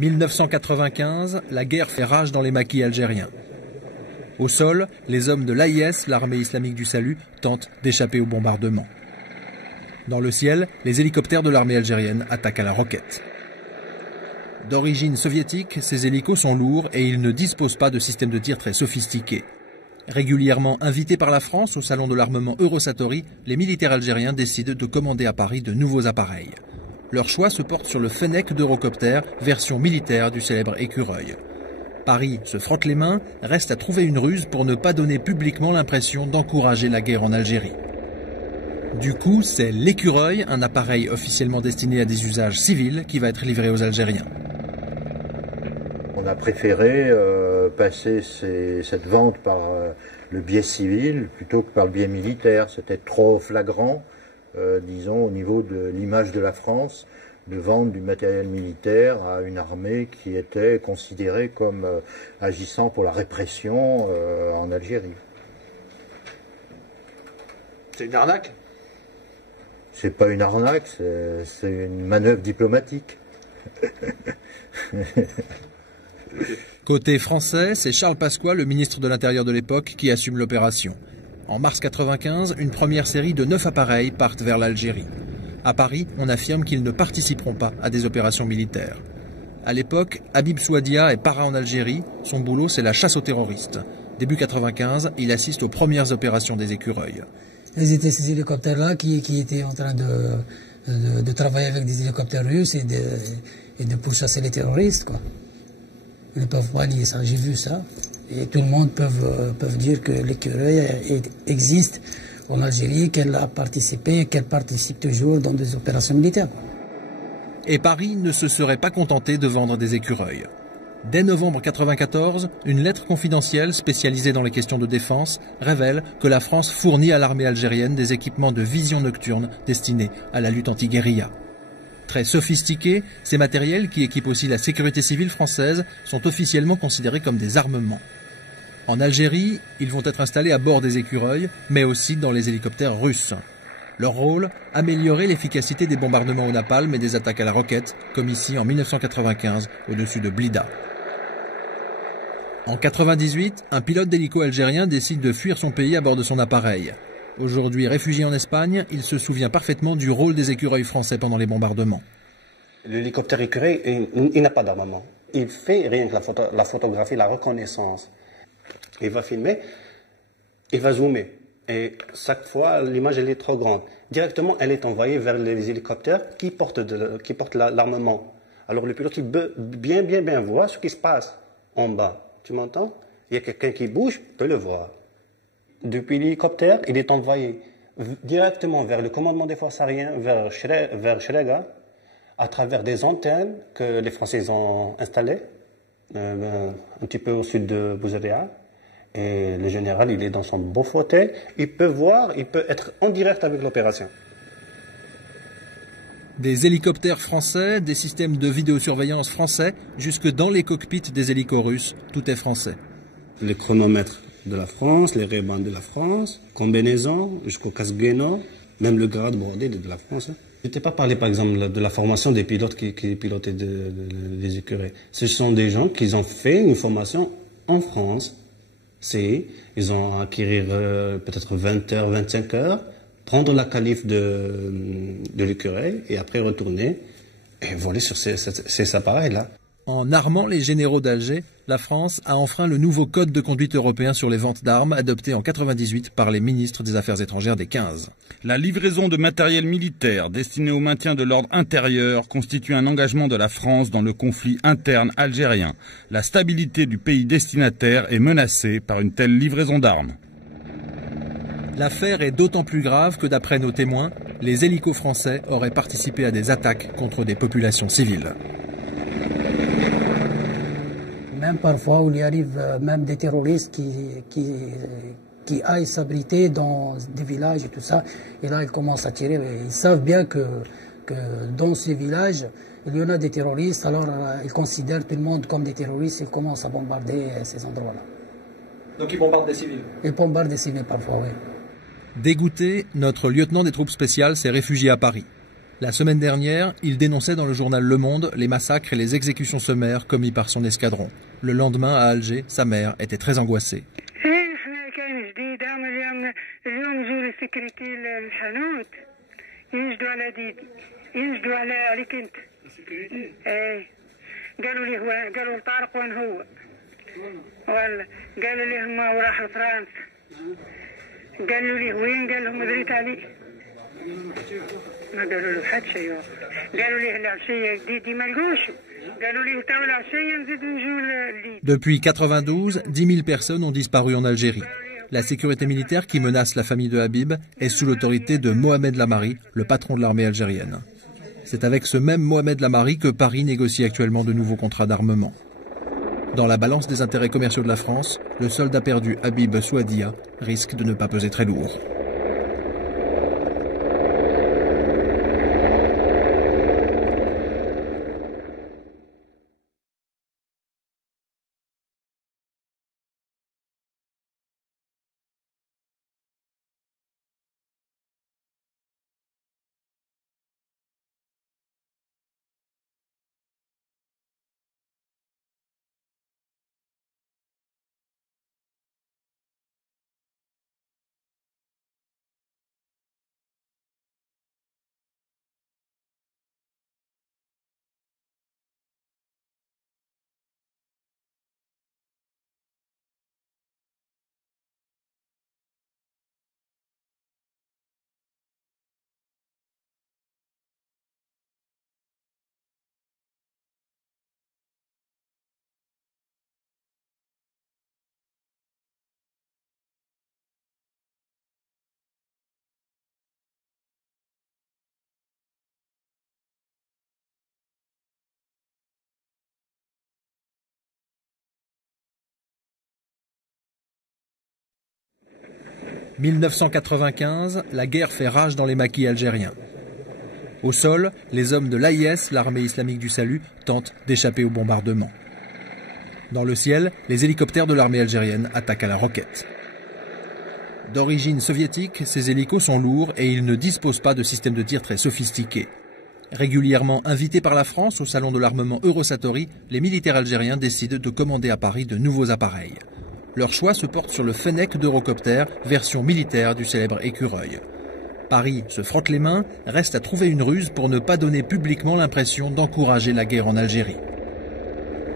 1995, la guerre fait rage dans les maquis algériens. Au sol, les hommes de l'AIS, l'armée islamique du salut, tentent d'échapper au bombardement. Dans le ciel, les hélicoptères de l'armée algérienne attaquent à la roquette. D'origine soviétique, ces hélicos sont lourds et ils ne disposent pas de système de tir très sophistiqué. Régulièrement invités par la France au salon de l'armement Eurosatory, les militaires algériens décident de commander à Paris de nouveaux appareils. Leur choix se porte sur le Fennec d'Eurocopter, version militaire du célèbre Écureuil. Paris se frotte les mains, reste à trouver une ruse pour ne pas donner publiquement l'impression d'encourager la guerre en Algérie. Du coup, c'est l'Écureuil, un appareil officiellement destiné à des usages civils, qui va être livré aux Algériens. On a préféré passer cette vente par le biais civil plutôt que par le biais militaire. C'était trop flagrant, disons, au niveau de l'image de la France, de vendre du matériel militaire à une armée qui était considérée comme agissant pour la répression en Algérie. C'est une arnaque? C'est pas une arnaque, c'est une manœuvre diplomatique. Côté français, c'est Charles Pasqua, le ministre de l'Intérieur de l'époque, qui assume l'opération. En mars 1995, une première série de 9 appareils partent vers l'Algérie. À Paris, on affirme qu'ils ne participeront pas à des opérations militaires. À l'époque, Habib Souadia est para en Algérie. Son boulot, c'est la chasse aux terroristes. Début 1995, il assiste aux premières opérations des Écureuils. Ils étaient ces hélicoptères-là qui étaient en train de travailler avec des hélicoptères russes et de pourchasser les terroristes, quoi. Ils ne peuvent pas nier ça, j'ai vu ça. Et tout le monde peut dire que l'Écureuil existe en Algérie, qu'elle a participé, qu'elle participe toujours dans des opérations militaires. Et Paris ne se serait pas contenté de vendre des écureuils. Dès novembre 1994, une lettre confidentielle spécialisée dans les questions de défense révèle que la France fournit à l'armée algérienne des équipements de vision nocturne destinés à la lutte anti-guérilla. Très sophistiqués, ces matériels, qui équipent aussi la sécurité civile française, sont officiellement considérés comme des armements. En Algérie, ils vont être installés à bord des écureuils, mais aussi dans les hélicoptères russes. Leur rôle, améliorer l'efficacité des bombardements au napalm et des attaques à la roquette, comme ici en 1995 au-dessus de Blida. En 1998, un pilote d'hélico algérien décide de fuir son pays à bord de son appareil. Aujourd'hui réfugié en Espagne, il se souvient parfaitement du rôle des écureuils français pendant les bombardements. L'hélicoptère écureuil, il n'a pas d'armement. Il fait rien que la photographie, la reconnaissance. Il va filmer, il va zoomer. Et chaque fois, l'image elle est trop grande. Directement, elle est envoyée vers les hélicoptères qui portent l'armement. Alors le pilote, il peut bien voir ce qui se passe en bas. Tu m'entends? Il y a quelqu'un qui bouge, peut le voir. Depuis l'hélicoptère, il est envoyé directement vers le commandement des forces aériennes, vers Shrega, à travers des antennes que les Français ont installées, un petit peu au sud de Bouzaria. Et le général, il est dans son beau fauteuil, il peut voir, il peut être en direct avec l'opération. Des hélicoptères français, des systèmes de vidéosurveillance français, jusque dans les cockpits des hélicos russes, tout est français. Les chronomètres de la France, les Ray-Ban de la France, combinaison jusqu'au casque Guénon, même le grade bordé de la France. Je ne t'ai pas parlé par exemple de la formation des pilotes qui pilotaient les écureuils. Ce sont des gens qui ont fait une formation en France. Ils ont acquis peut-être 20 heures, 25 heures, prendre la qualif de l'écureuil et après retourner et voler sur ces appareils-là. En armant les généraux d'Alger, la France a enfreint le nouveau code de conduite européen sur les ventes d'armes adopté en 1998 par les ministres des Affaires étrangères des 15. La livraison de matériel militaire destiné au maintien de l'ordre intérieur constitue un engagement de la France dans le conflit interne algérien. La stabilité du pays destinataire est menacée par une telle livraison d'armes. L'affaire est d'autant plus grave que d'après nos témoins, les hélicos français auraient participé à des attaques contre des populations civiles. Même parfois, où il y arrive même des terroristes qui aillent s'abriter dans des villages et tout ça. Et là, ils commencent à tirer. Ils savent bien que dans ces villages, il y en a des terroristes. Alors, ils considèrent tout le monde comme des terroristes. Ils commencent à bombarder ces endroits-là. Donc, ils bombardent des civils? Ils bombardent des civils parfois, oui. Dégoûté, notre lieutenant des troupes spéciales s'est réfugié à Paris. La semaine dernière, il dénonçait dans le journal Le Monde les massacres et les exécutions sommaires commis par son escadron. Le lendemain, à Alger, sa mère était très angoissée. Depuis 92, 10 000 personnes ont disparu en Algérie. La sécurité militaire qui menace la famille de Habib est sous l'autorité de Mohamed Lamari, le patron de l'armée algérienne. C'est avec ce même Mohamed Lamari que Paris négocie actuellement de nouveaux contrats d'armement. Dans la balance des intérêts commerciaux de la France, le soldat perdu Habib Souadia risque de ne pas peser très lourd. « 1995, la guerre fait rage dans les maquis algériens. Au sol, les hommes de l'AIS, l'armée islamique du salut, tentent d'échapper au bombardement. Dans le ciel, les hélicoptères de l'armée algérienne attaquent à la roquette. D'origine soviétique, ces hélicos sont lourds et ils ne disposent pas de systèmes de tir très sophistiqués. Régulièrement invités par la France au salon de l'armement Eurosatory, les militaires algériens décident de commander à Paris de nouveaux appareils. Leur choix se porte sur le Fennec d'Eurocopter, version militaire du célèbre Écureuil. Paris se frotte les mains, reste à trouver une ruse pour ne pas donner publiquement l'impression d'encourager la guerre en Algérie.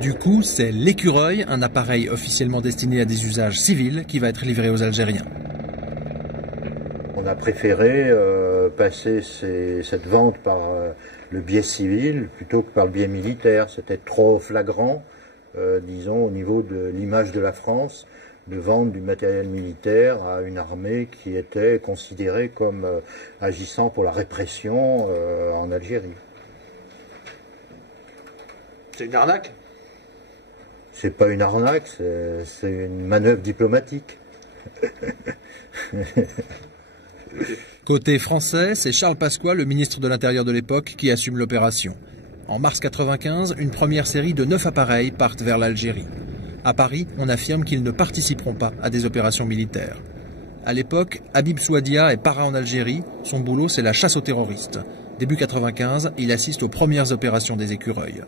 Du coup, c'est l'Écureuil, un appareil officiellement destiné à des usages civils, qui va être livré aux Algériens. On a préféré passer cette vente par le biais civil plutôt que par le biais militaire. C'était trop flagrant, disons, au niveau de l'image de la France, de vendre du matériel militaire à une armée qui était considérée comme agissant pour la répression en Algérie. C'est une arnaque? C'est pas une arnaque, c'est une manœuvre diplomatique. Côté français, c'est Charles Pasqua, le ministre de l'Intérieur de l'époque, qui assume l'opération. En mars 1995, une première série de 9 appareils partent vers l'Algérie. À Paris, on affirme qu'ils ne participeront pas à des opérations militaires. À l'époque, Habib Souadia est para en Algérie. Son boulot, c'est la chasse aux terroristes. Début 1995, il assiste aux premières opérations des Écureuils.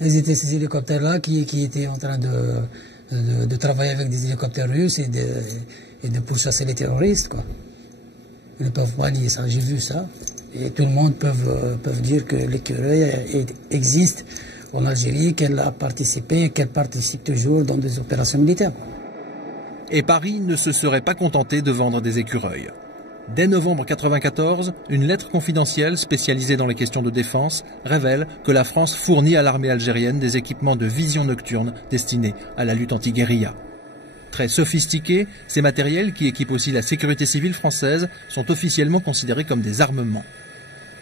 Ils étaient ces hélicoptères-là qui étaient en train de travailler avec des hélicoptères russes et de pourchasser les terroristes, quoi. Ils ne peuvent pas nier ça, j'ai vu ça. Et tout le monde peut dire que l'Écureuil existe en Algérie, qu'elle a participé, qu'elle participe toujours dans des opérations militaires. Et Paris ne se serait pas contenté de vendre des écureuils. Dès novembre 1994, une lettre confidentielle spécialisée dans les questions de défense révèle que la France fournit à l'armée algérienne des équipements de vision nocturne destinés à la lutte anti-guérilla. Très sophistiqués, ces matériels, qui équipent aussi la sécurité civile française, sont officiellement considérés comme des armements.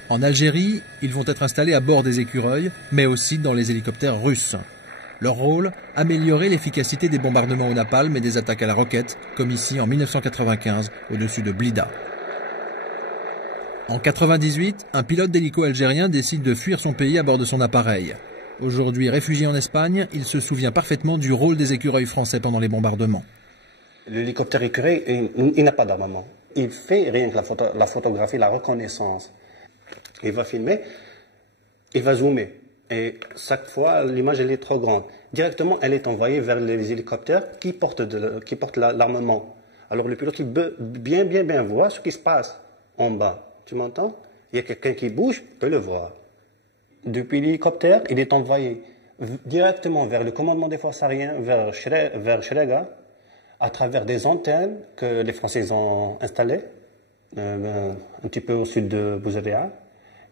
En Algérie, ils vont être installés à bord des écureuils, mais aussi dans les hélicoptères russes. Leur rôle, améliorer l'efficacité des bombardements au napalm et des attaques à la roquette, comme ici en 1995 au-dessus de Blida. En 1998, un pilote d'hélico algérien décide de fuir son pays à bord de son appareil. Aujourd'hui réfugié en Espagne, il se souvient parfaitement du rôle des écureuils français pendant les bombardements. L'hélicoptère Écureuil, il n'a pas d'armement. Il fait rien que la photographie, la reconnaissance. Il va filmer, il va zoomer. Et chaque fois, l'image elle est trop grande. Directement, elle est envoyée vers les hélicoptères qui portent l'armement. Alors le pilote, il peut bien voir ce qui se passe en bas. Tu m'entends? Il y a quelqu'un qui bouge, il peut le voir. Depuis l'hélicoptère, il est envoyé directement vers le commandement des forces aériennes, vers Shrega, à travers des antennes que les Français ont installées, un petit peu au sud de Bouzaréa.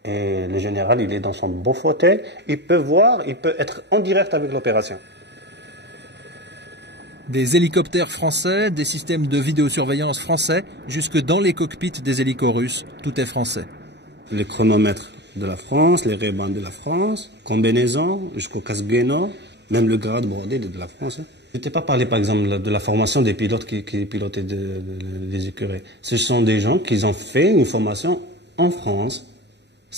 Et le général, il est dans son beau fauteuil, il peut voir, il peut être en direct avec l'opération. Des hélicoptères français, des systèmes de vidéosurveillance français, jusque dans les cockpits des hélicos russes, tout est français. Les chronomètres de la France, les Ray-Ban de la France, combinaison jusqu'au casque-guéno, même le grade bordé de la France. Je n'ai pas parlé, par exemple, de la formation des pilotes qui pilotaient des écuries. Ce sont des gens qui ont fait une formation en France.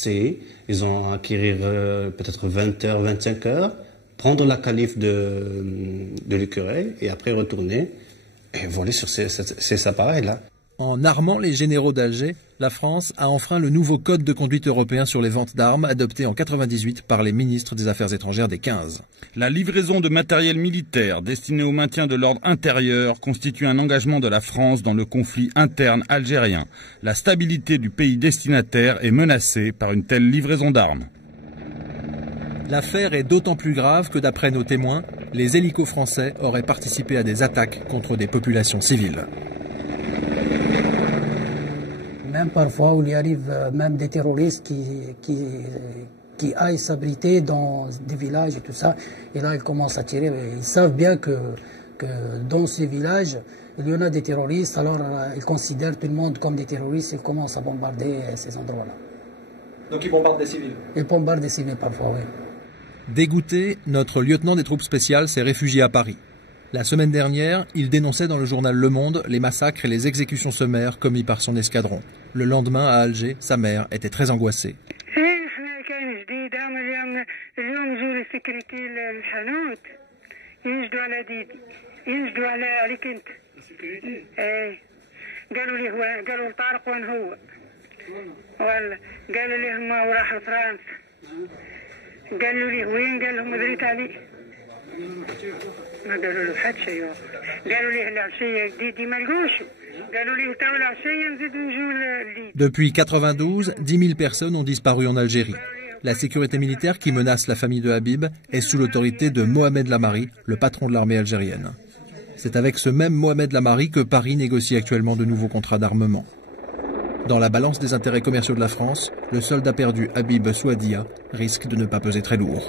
Ils ont acquis peut-être 20 heures, 25 heures, prendre la qualif de l'écureuil et après retourner et voler sur ces appareils-là. En armant les généraux d'Alger, la France a enfreint le nouveau code de conduite européen sur les ventes d'armes adopté en 1998 par les ministres des Affaires étrangères des 15. La livraison de matériel militaire destiné au maintien de l'ordre intérieur constitue un engagement de la France dans le conflit interne algérien. La stabilité du pays destinataire est menacée par une telle livraison d'armes. L'affaire est d'autant plus grave que d'après nos témoins, les hélicos français auraient participé à des attaques contre des populations civiles. Même parfois, où il y arrive même des terroristes qui aillent s'abriter dans des villages et tout ça. Et là, ils commencent à tirer. Ils savent bien que dans ces villages, il y en a des terroristes. Alors, ils considèrent tout le monde comme des terroristes et ils commencent à bombarder ces endroits-là. Donc, ils bombardent des civils? Ils bombardent des civils parfois, oui. Dégoûté, notre lieutenant des troupes spéciales s'est réfugié à Paris. La semaine dernière, il dénonçait dans le journal Le Monde les massacres et les exécutions sommaires commis par son escadron. Le lendemain, à Alger, sa mère était très angoissée. ما قالوا له حد شيء قالوا لي العشيه جديد ما لقوش قالوا لي تاو العشيه نزيدوا نجوا الليل. Depuis 92, 10 000 personnes ont disparu en Algérie. La sécurité militaire qui menace la famille de Habib est sous l'autorité de Mohamed Lamari, le patron de l'armée algérienne. C'est avec ce même Mohamed Lamari que Paris négocie actuellement de nouveaux contrats d'armement. Dans la balance des intérêts commerciaux de la France, le soldat perdu Habib Souadia risque de ne pas peser très lourd.